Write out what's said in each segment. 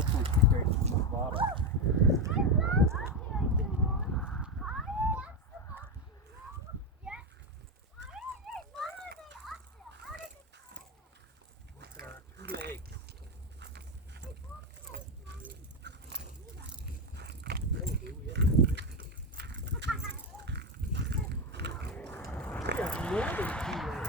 milk will be straight from the bottle. There are 2 legs. Yeah, more than 2 legs.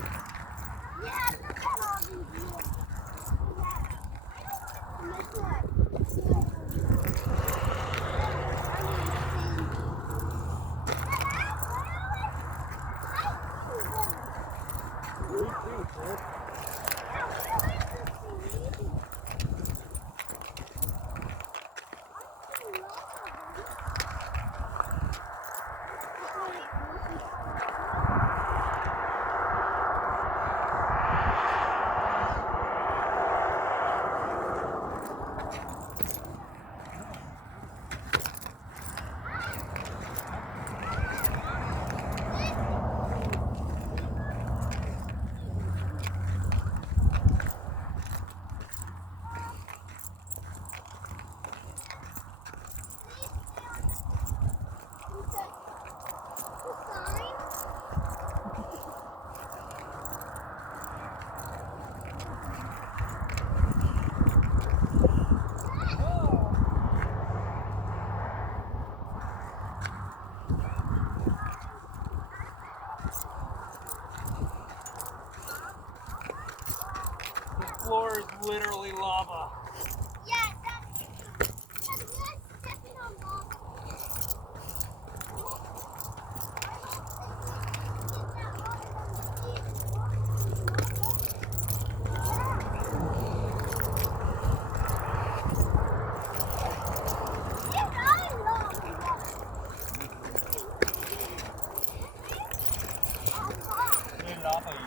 The floor is literally lava. Lava you.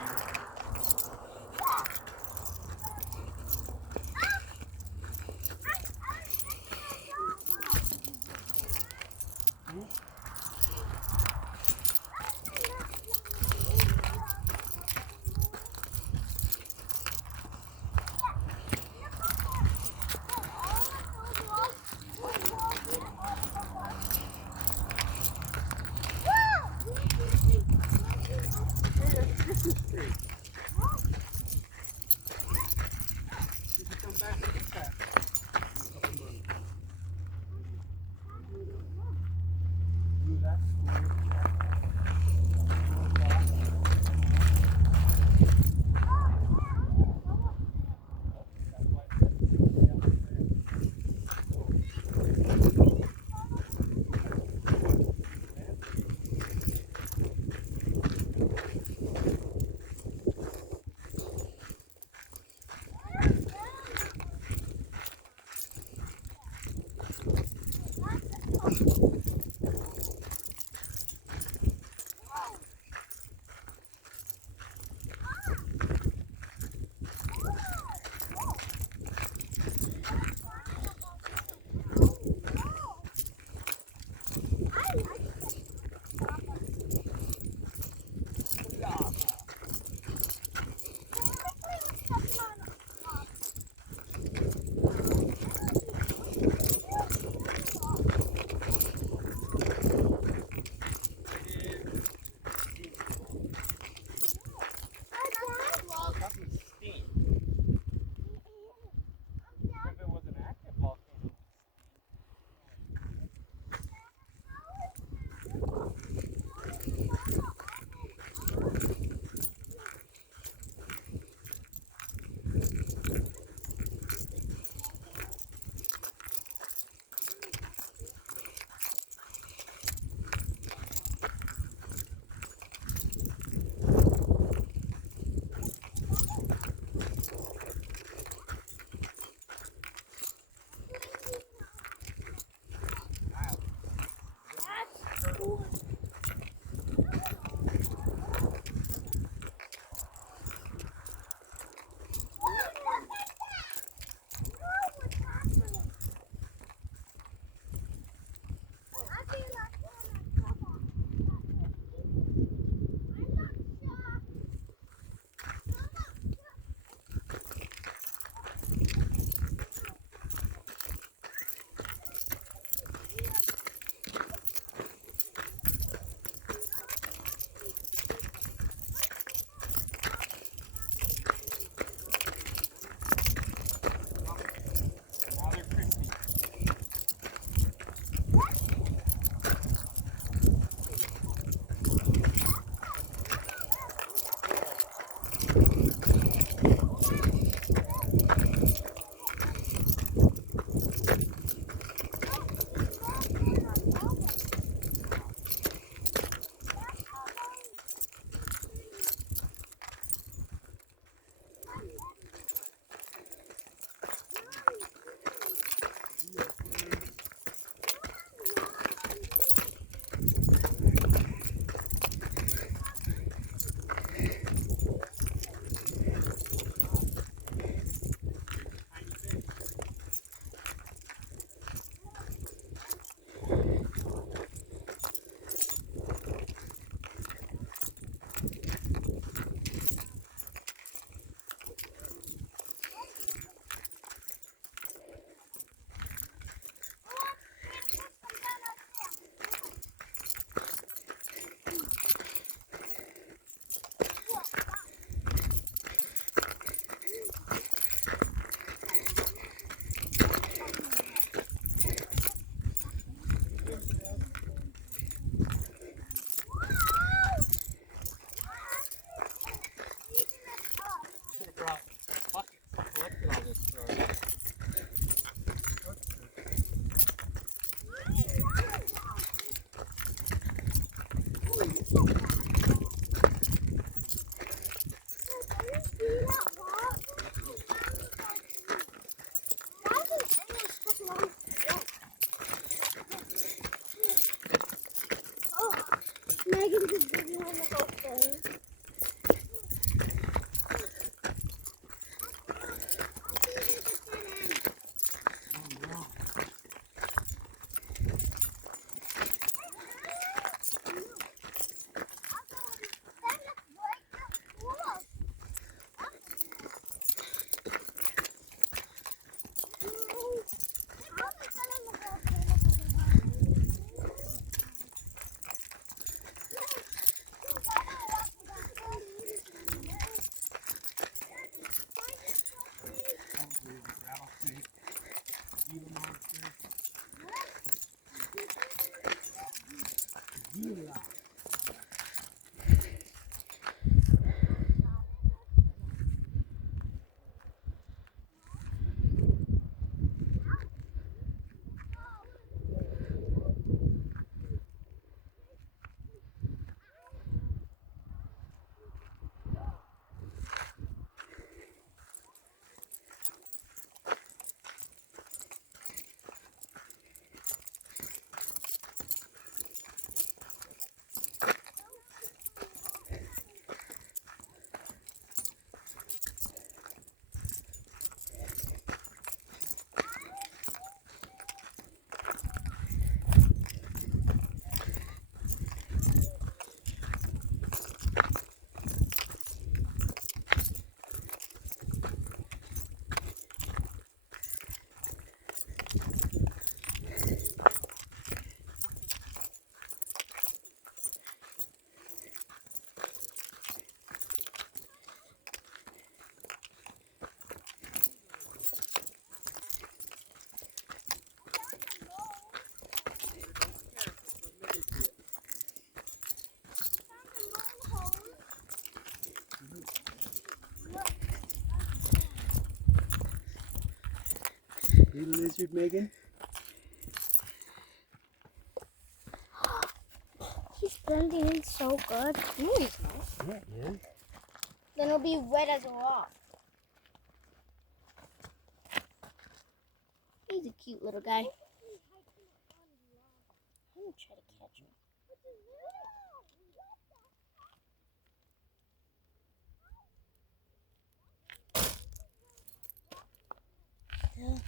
Megan, did you want to go first? Probably a rattlesnake, Gila monster, Gila. You lizard, Megan? He's blending in so good. No, he's not. Yeah, he is. Then he'll be wet as a rock. He's a cute little guy. I'm gonna try to catch him. Yeah.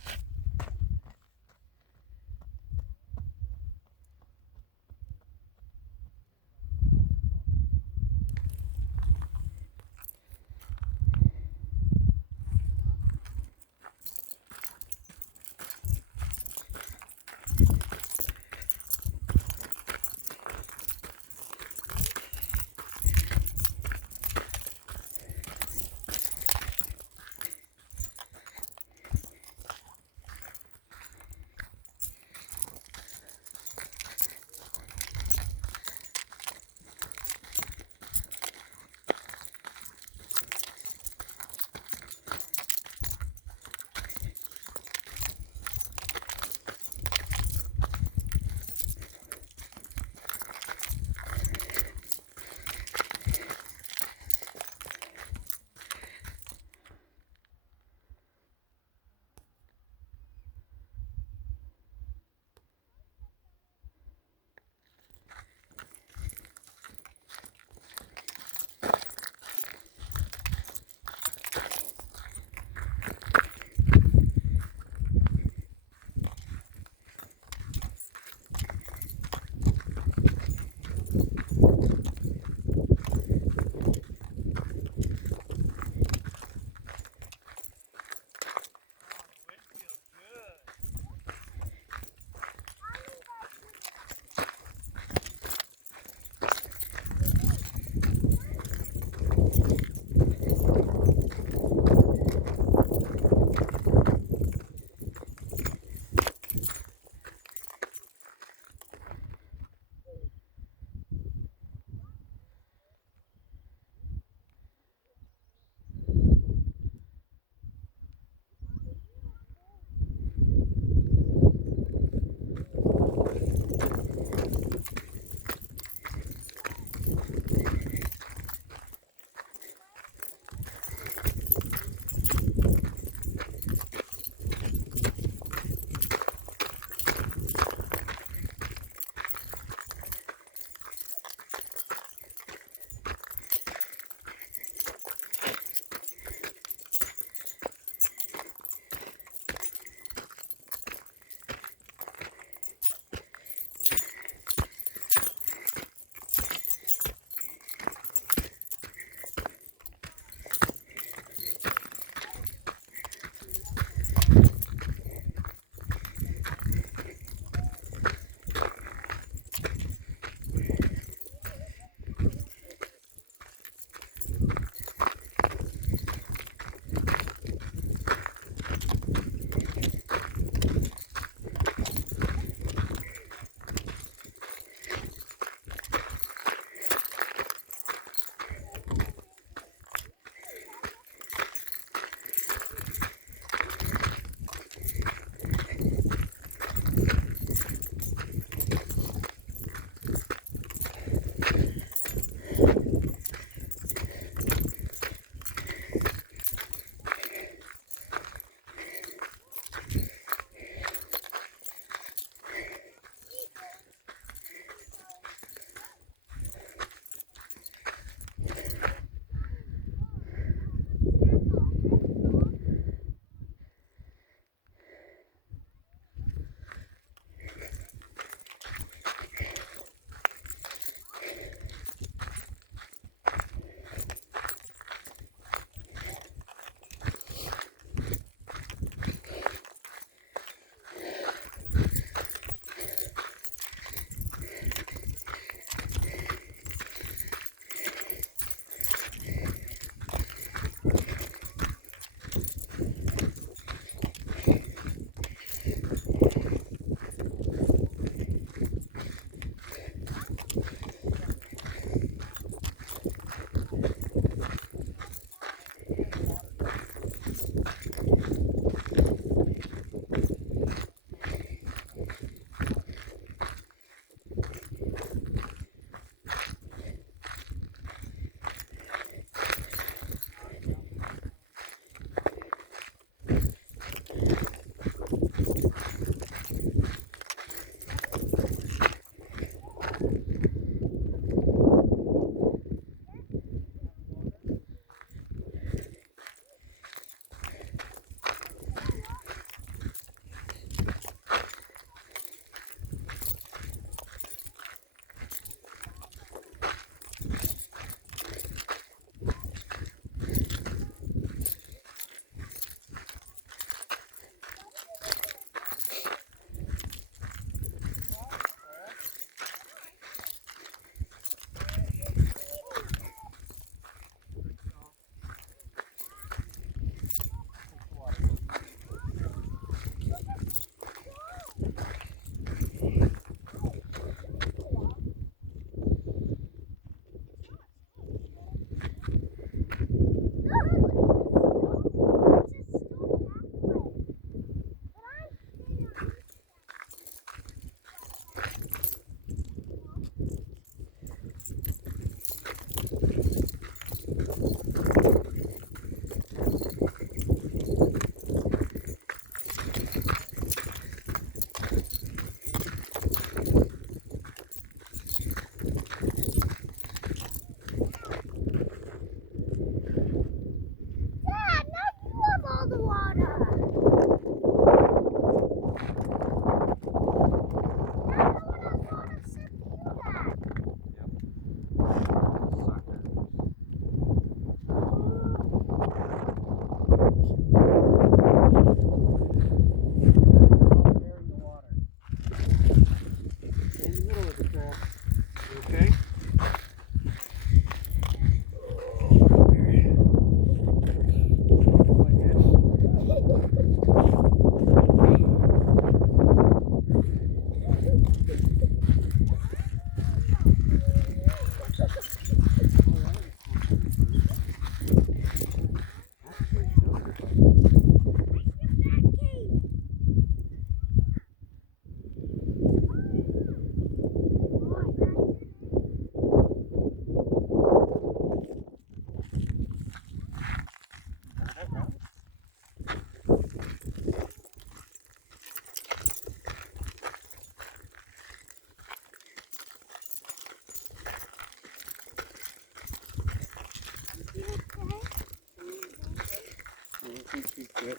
She's good.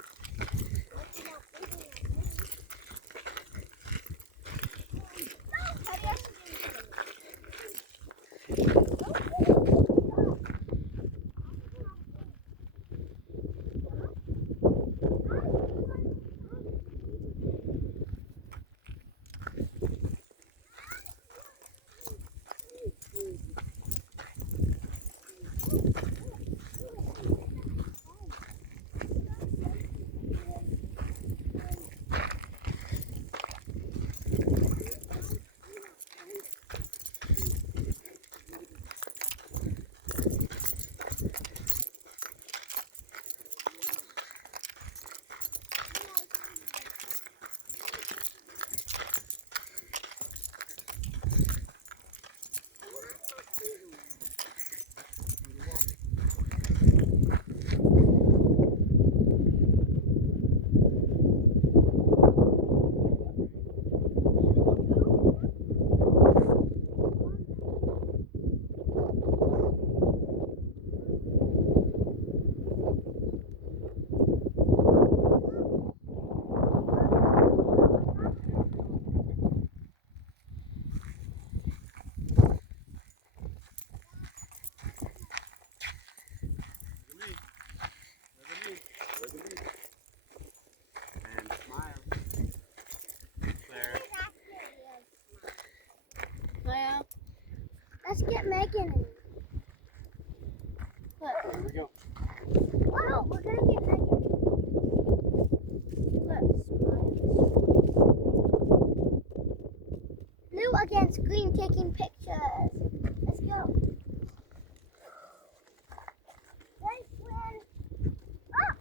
And smile. Claire. Well, let's get Megan in. Look. Here we go. Wow, we're gonna get Megan. Look, smile. Blue against green taking pictures. Let's go. Right when. Ah!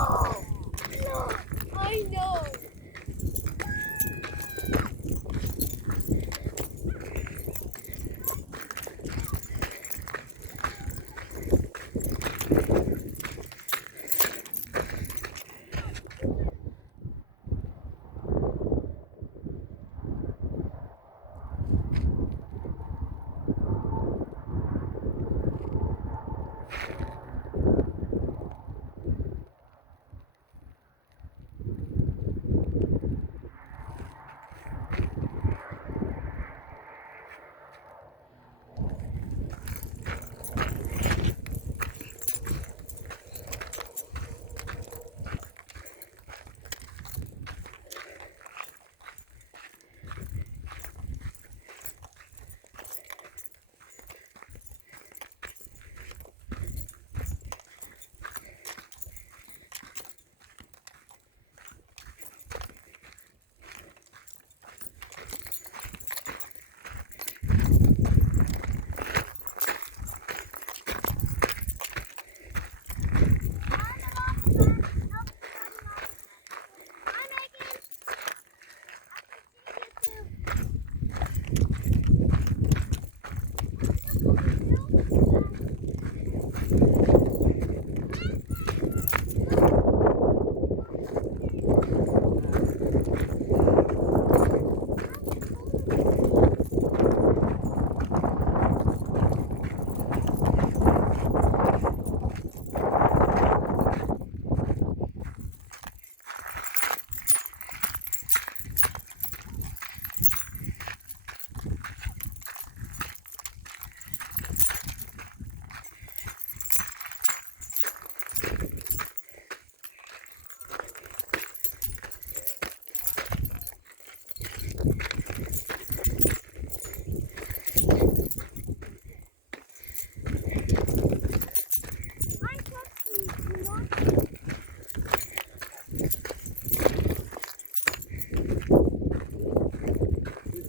No, I know.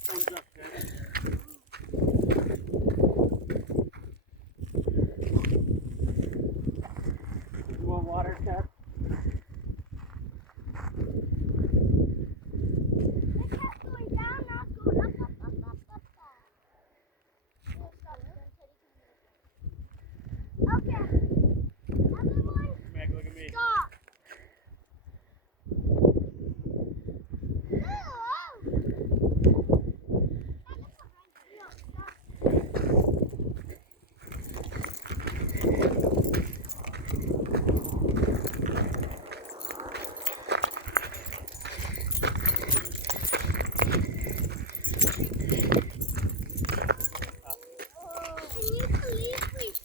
Thumbs up, okay? You want water, Cap? Okay. Everyone, Meg, look at me. stop. Can you please?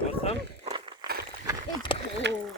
Want some? It's cold.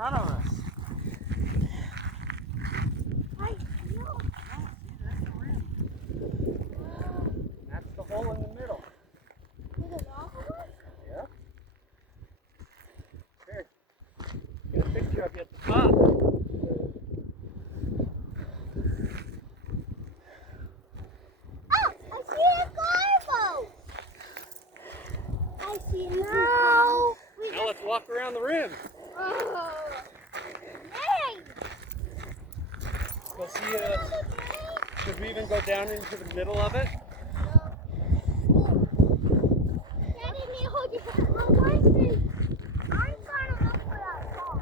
front of us. I know. That's the rim. That's the hole in the middle. With a lava one? Yep. Here. Get a picture of you at the top. Oh, I see a garbo. I see now. Now let's walk around the rim. Oh. Yay! Go see should we even go down into the middle of it? Daddy, need to hold your hand. Oh, wait, I'm trying to look for that ball.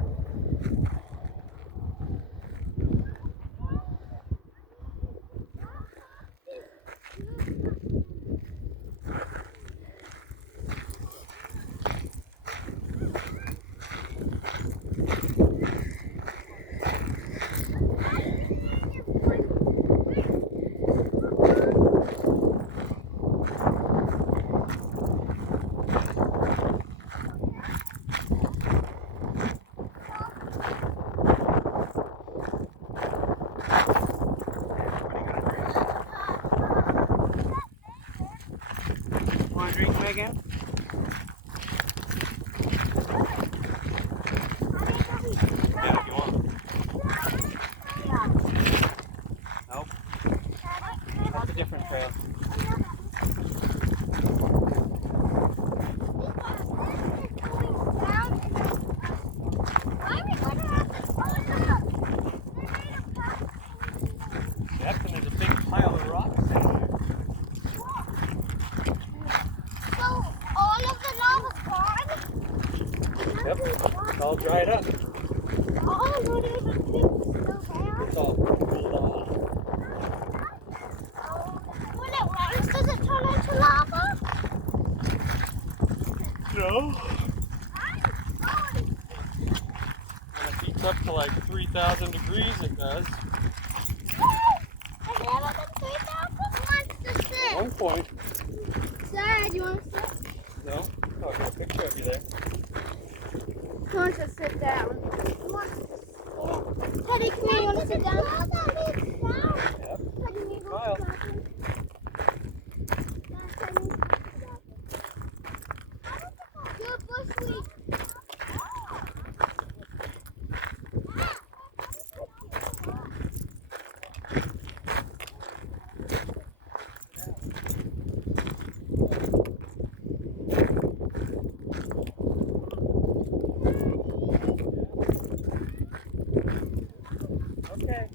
Want a drink, Megan? Yeah, if you want. Nope. That's a different trail. Yep, and there's a big pile of rocks in there. So all of the lava's gone? Yep, it's all dried up. Oh, not even things still there. It's all cooled off. When it rains, does it turn into lava? No. When it heats up to like 3,000 degrees, it does. I never been 3,000 wants to At sit. one point. Dad, you want to sit? No? I'll get a picture of you there. He wants to sit down. He wants to sit. Teddy, come here. You want to sit down? Yep. Teddy, you Smile. want to sit down? Good bushweed. Okay.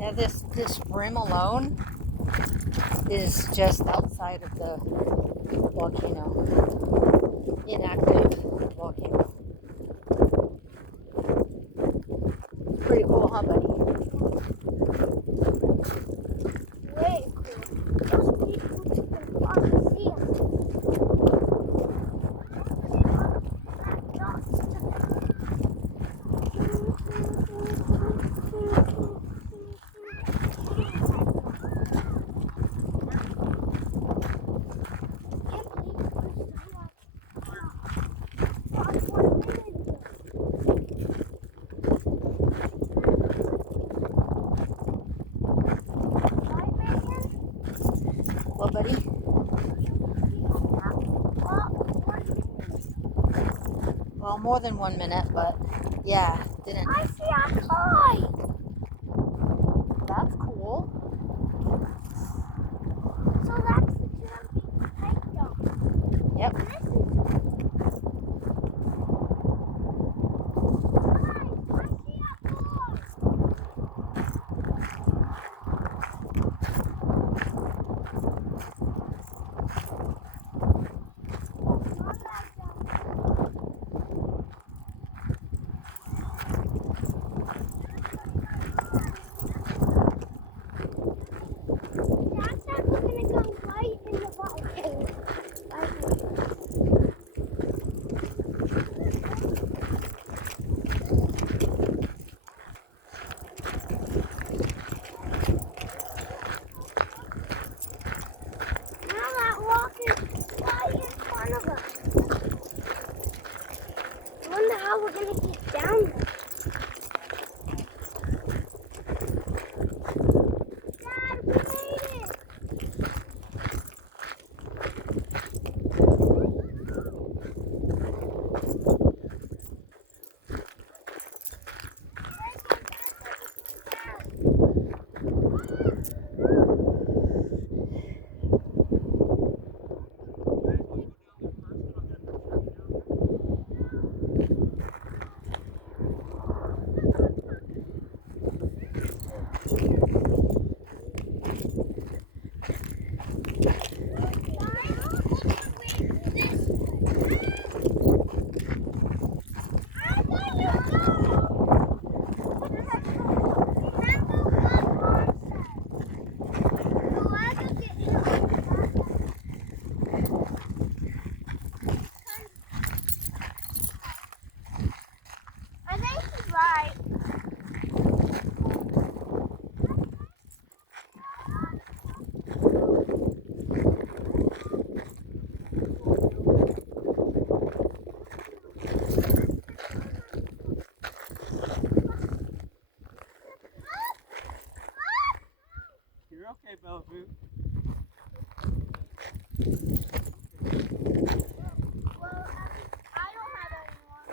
Yeah, this rim alone is just outside of the volcano, inactive volcano. Pretty cool, huh, buddy? Way cool. Those people can probably see us. buddy? Well, more than 1 minute, but yeah, didn't. I see a kite. That's cool. So that's the jumping kite dog. Yep. This is. Guys, I see a boy. Not like that. That's not gonna go right in the bottle. Now that rock is right in front of us. I wonder how we're gonna get down there. Dad, we made it! I think he's right. You're okay, Bellevue. Well, I don't have any more.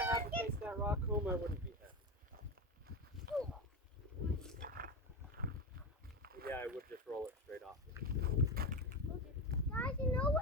I had to take that rock home, I wouldn't be happy. Yeah, I would just roll it straight off. Guys, you know when